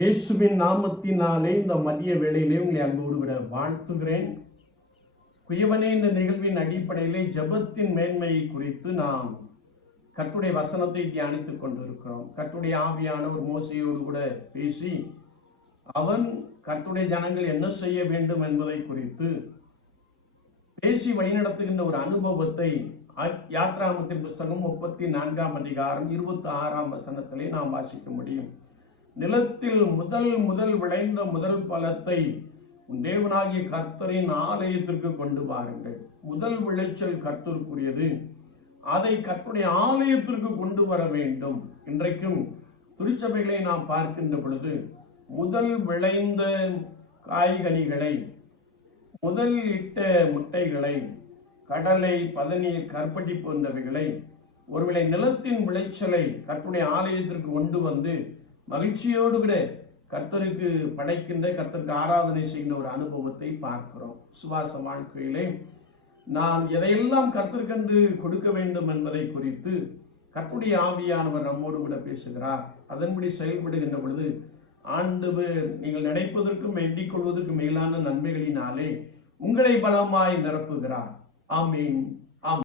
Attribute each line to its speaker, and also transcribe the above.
Speaker 1: இயேசுவின் நாமத்தினாலே இந்த மதிய வேளையிலே உங்களை அன்போடு விட வாழ்த்துகிறேன். குயவனே இந்த நிகழ்வின் அடிப்படையிலே ஜெபத்தின் மேன்மையை குறித்து நாம் கர்த்தருடைய வசனத்தை தியானித்துக் கொண்டிருக்கிறோம். கர்த்தருடைய ஆவியானவர் மோசையோடு கூட பேசி அவன் கர்த்தருடைய ஜனங்கள் என்ன செய்ய வேண்டும் என்பதை குறித்து பேசி வழிநடத்துகின்ற ஒரு அனுபவத்தை யாத்ராமத்தின் புஸ்தகம் முப்பத்தி நான்காம் அதிகாரம் இருபத்தி ஆறாம் வசனத்திலே நாம் வாசிக்க முடியும். நிலத்தில் முதல் முதல் விளைந்த முதல் பழத்தை உன் தேவனாகிய கர்த்தரின் ஆலயத்திற்கு கொண்டு வாருங்கள். முதல் விளைச்சல் கர்த்தருக்குரியது. அதை கர்த்தருடைய ஆலயத்திற்கு கொண்டு வர வேண்டும். இன்றைக்கும் திருச்சபைகளை நாம் பார்க்கின்ற பொழுது முதல் விளைந்த காய்கனிகளை முதல் இட்ட முட்டைகளை கடலை பதநீர் கற்பட்டி போன்றவைகளை ஒருவேளை நிலத்தின் விளைச்சலை கற்றுடைய ஆலயத்திற்கு கொண்டு வந்து மகிழ்ச்சியோடு கூட கர்த்தருக்கு படைக்கின்ற கர்த்தருக்கு ஆராதனை செய்கின்ற ஒரு அனுபவத்தை பார்க்கிறோம். சுவாச வாழ்க்கையிலே நான் எதையெல்லாம் கர்த்தருக்கென்று கொடுக்க வேண்டும் என்பதை குறித்து கர்த்தருடைய ஆவியானவர் நம்மோடு கூட பேசுகிறார். அதன்படி செயல்படுகின்ற பொழுது ஆண்டவர் நீங்கள் நினைப்பதற்கும் எண்ணிக் கொள்வதற்கும் மேலான நன்மைகளினாலே உங்களை பலமாய் நிரப்புகிறார். ஆமீன்.